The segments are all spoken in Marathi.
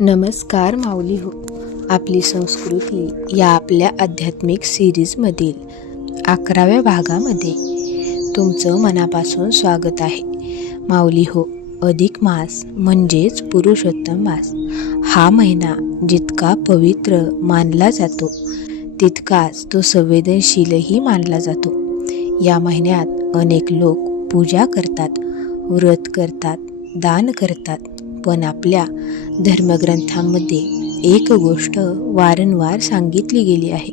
नमस्कार माऊली हो. आपली संस्कृती या आपल्या आध्यात्मिक सिरीजमधील 11व्या भागामध्ये तुमचं मनापासून स्वागत आहे. माऊली हो, अधिक मास म्हणजेच पुरुषोत्तम मास हा महिना जितका पवित्र मानला जातो तितकाच तो संवेदनशीलही मानला जातो. या महिन्यात अनेक लोक पूजा करतात, व्रत करतात, दान करतात, पण आपल्या धर्मग्रंथांमध्ये एक गोष्ट वारंवार सांगितली गेली आहे.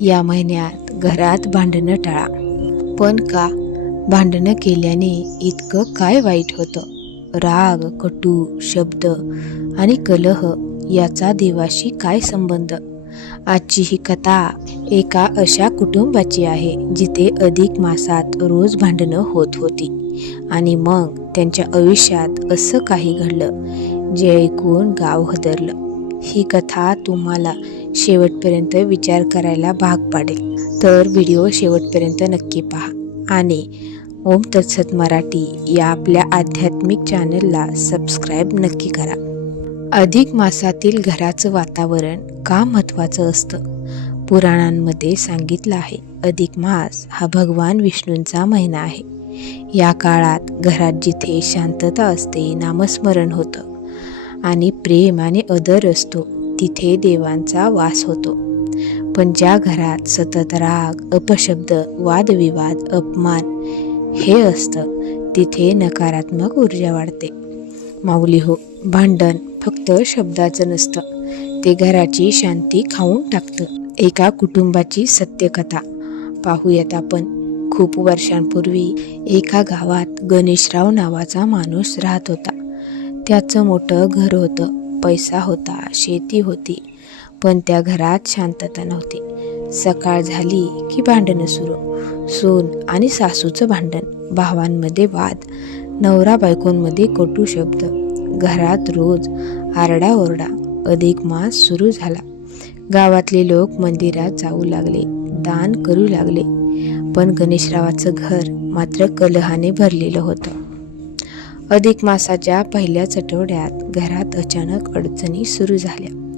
या महिन्यात घरात भांडणं टाळा. पण का? भांडणं केल्याने इतकं काय वाईट होतं? राग, कटू शब्द आणि कलह याचा देवाशी काय संबंध? आजची ही कथा एका अशा कुटुंबाची आहे जिथे अधिक मासात रोज भांडणं होत होती आणि मग त्यांच्या आयुष्यात असं काही घडलं जे ऐकून गाव हादरलं. ही कथा तुम्हाला शेवटपर्यंत विचार करायला भाग पाडेल, तर व्हिडिओ शेवटपर्यंत नक्की पहा आणि ओम तत्सत मराठी या आपल्या आध्यात्मिक चॅनलला सबस्क्राईब नक्की करा. अधिक मासातील घराचं वातावरण का महत्त्वाचं असतं? पुराणांमध्ये सांगितलं आहे, अधिक मास हा भगवान विष्णूंचा महिना आहे. या काळात घरात जिथे शांतता असते, नामस्मरण होतं आणि प्रेम आणि आदर असतो तिथे देवांचा वास होतो. पण ज्या घरात सतत राग, अपशब्द, वादविवाद, अपमान हे असतं तिथे नकारात्मक ऊर्जा वाढते. माऊली हो, भांडण फक्त शब्दाचं नसतं, ते घराची शांती खाऊन टाकतं. एका कुटुंबाची सत्यकथा पाहूयात आपण. खूप वर्षांपूर्वी एका गावात गणेशराव नावाचा माणूस राहत होता. त्याचं मोठं घर होतं, पैसा होता, शेती होती, पण त्या घरात शांतता नव्हती. सकाळ झाली की भांडणं सुरू. सून आणि सासूचं भांडण, भावांमध्ये वाद, नवरा बायकोंमध्ये कटू शब्द, घरात रोज आरडाओरडा. अधिक मास सुरू झाला. गावातले लोक मंदिरात जाऊ लागले, दान करू लागले, पण गणेशरावाचं घर मात्र कलहाने भरलेलं होतं. अधिक मासाच्या पहिल्याच आठवड्यात घरात अचानक अडचणी सुरू झाल्या.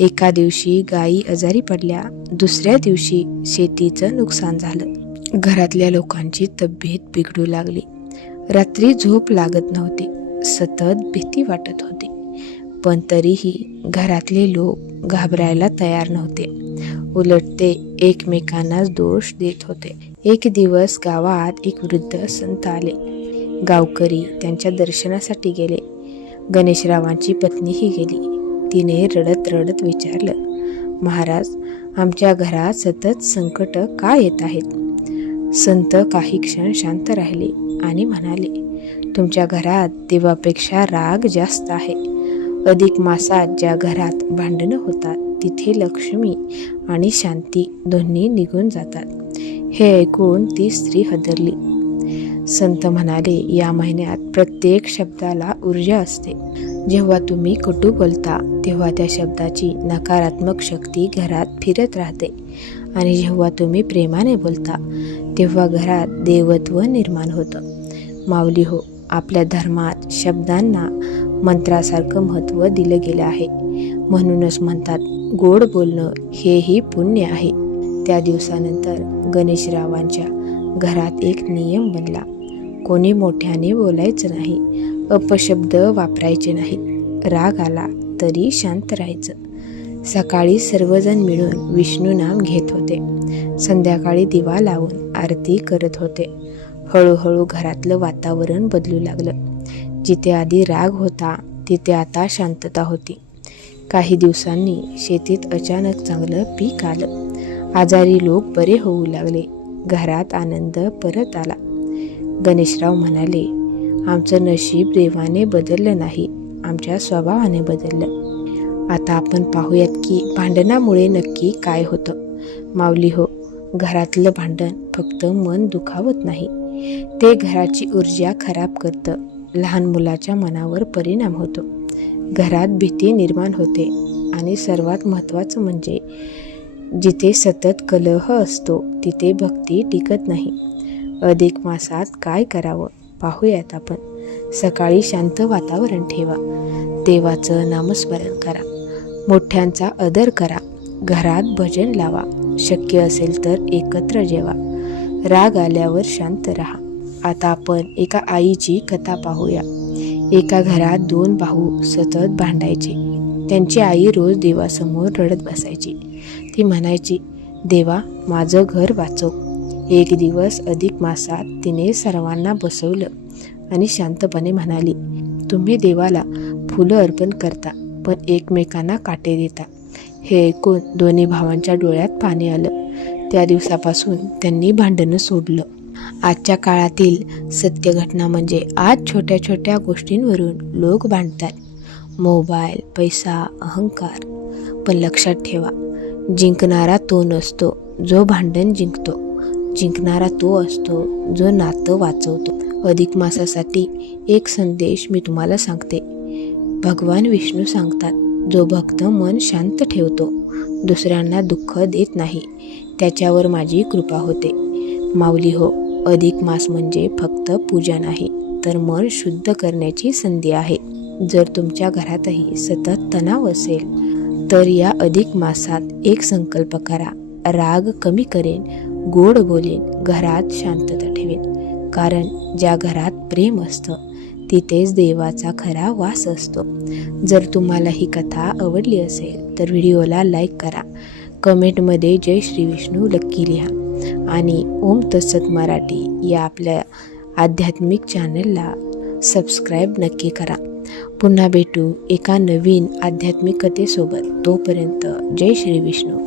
एका दिवशी गायी आजारी पडल्या, दुसऱ्या दिवशी शेतीचं नुकसान झालं. घरातल्या लोकांची तब्येत बिघडू लागली. रात्री झोप लागत नव्हती, सतत भीती वाटत होती. पण तरीही घरातले लोक घाबरायला तयार नव्हते. उलट ते एकमेकांनाच दोष देत होते. एक दिवस गावात एक वृद्ध संत आले. गावकरी त्यांच्या दर्शनासाठी गेले. गणेशरावांची पत्नीही गेली. तिने रडत रडत विचारलं, महाराज, आमच्या घरात सतत संकट का येत आहेत? संत काही क्षण शांत राहिले आणि म्हणाले, तुमच्या घरात देवापेक्षा राग जास्त आहे. अधिक मासात ज्या घरात भांडणं होतात तिथे लक्ष्मी आणि शांती दोन्ही निघून जातात. हे ऐकून ती स्त्री हादरली. संत म्हणाले, या महिन्यात प्रत्येक शब्दाला ऊर्जा असते. जेव्हा तुम्ही कटू बोलता तेव्हा त्या शब्दाची नकारात्मक शक्ती घरात फिरत राहते आणि जेव्हा तुम्ही प्रेमाने बोलता तेव्हा घरात देवत्व निर्माण होतं. माऊली हो, आपल्या धर्मात शब्दांना मंत्रासारखं महत्त्व दिलं गेलं आहे. म्हणूनच म्हणतात, गोड बोलणं हेही पुण्य आहे. त्या दिवसानंतर गणेशरावांच्या घरात एक नियम बनला. कोणी मोठ्याने बोलायचं नाही, अपशब्द वापरायचे नाहीत, राग आला तरी शांत राहायचं. सकाळी सर्वजण मिळून विष्णू नाम घेत होते. संध्याकाळी दिवा लावून आरती करत होते. हळूहळू घरातलं वातावरण बदलू लागलं. जिथे आधी राग होता तिथे आता शांतता होती. काही दिवसांनी शेतीत अचानक चांगलं पीक आलं. आजारी लोक बरे होऊ लागले. घरात आनंद परत आला. गणेशराव म्हणाले, आमचं नशीब देवाने बदललं नाही, आमच्या स्वभावाने बदललं. आता आपण पाहूयात की भांडणामुळे नक्की काय होतं. माऊली हो, घरातलं भांडण फक्त मन दुखावत नाही, ते घराची ऊर्जा खराब करतं. लहान मुलाच्या मनावर परिणाम होतो. घरात भीती निर्माण होते आणि सर्वात महत्त्वाचं म्हणजे जिथे सतत कलह असतो तिथे भक्ती टिकत नाही. अधिक मासात काय करावं पाहूयात आपण. सकाळी शांत वातावरण ठेवा. देवाचं नामस्मरण करा. मोठ्यांचा आदर करा. घरात भजन लावा. शक्य असेल तर एकत्र जेवा. राग आल्यावर शांत राहा. आता आपण एका आईची कथा पाहूया. एका घरात 2 भाऊ सतत भांडायचे. त्यांची आई रोज देवासमोर रडत बसायची. ती म्हणायची, देवा माझं घर वाचव. एक दिवस अधिक मासात तिने सर्वांना बसवलं आणि शांतपणे म्हणाली, तुम्ही देवाला फुलं अर्पण करता पण एकमेकांना काटे देता. हे ऐकून दोन्ही भावांच्या डोळ्यात पाणी आलं. त्या दिवसापासून त्यांनी भांडणं सोडलं. आजच्या काळातील सत्य घटना म्हणजे आज छोट्या छोट्या गोष्टींवरून लोक भांडतात. मोबाईल, पैसा, अहंकार. पण लक्षात ठेवा, जिंकणारा तो नसतो जो भांडण जिंकतो. जिंकणारा तो असतो जो नातं वाचवतो. अधिक मासासाठी एक संदेश मी तुम्हाला सांगते. भगवान विष्णू सांगतात, जो भक्त मन शांत ठेवतो, दुसऱ्यांना दुःख देत नाही, त्याच्यावर माझी कृपा होते. माऊली हो, अधिक मास म्हणजे फक्त पूजा नाही तर मन शुद्ध करण्याची संधी आहे. जर तुमच्या घरातही सतत तणाव असेल तर या अधिक मासात एक संकल्प करा. राग कमी करेन, गोड बोलेन, घरात शांतता ठेवेन. कारण ज्या घरात प्रेम असतं तिथेच देवाचा खरा वास असतो. जर तुम्हाला ही कथा आवडली असेल तर व्हिडिओला लाईक करा. कमेंटमध्ये जय श्री विष्णू नक्की लिहा. आणि ओम तत्सत मराठी या आपल्या आध्यात्मिक चॅनलला सबस्क्राईब नक्की करा. पुन्हा भेटू एका नवीन आध्यात्मिक कथेसोबत. तोपर्यंत जय श्री विष्णू.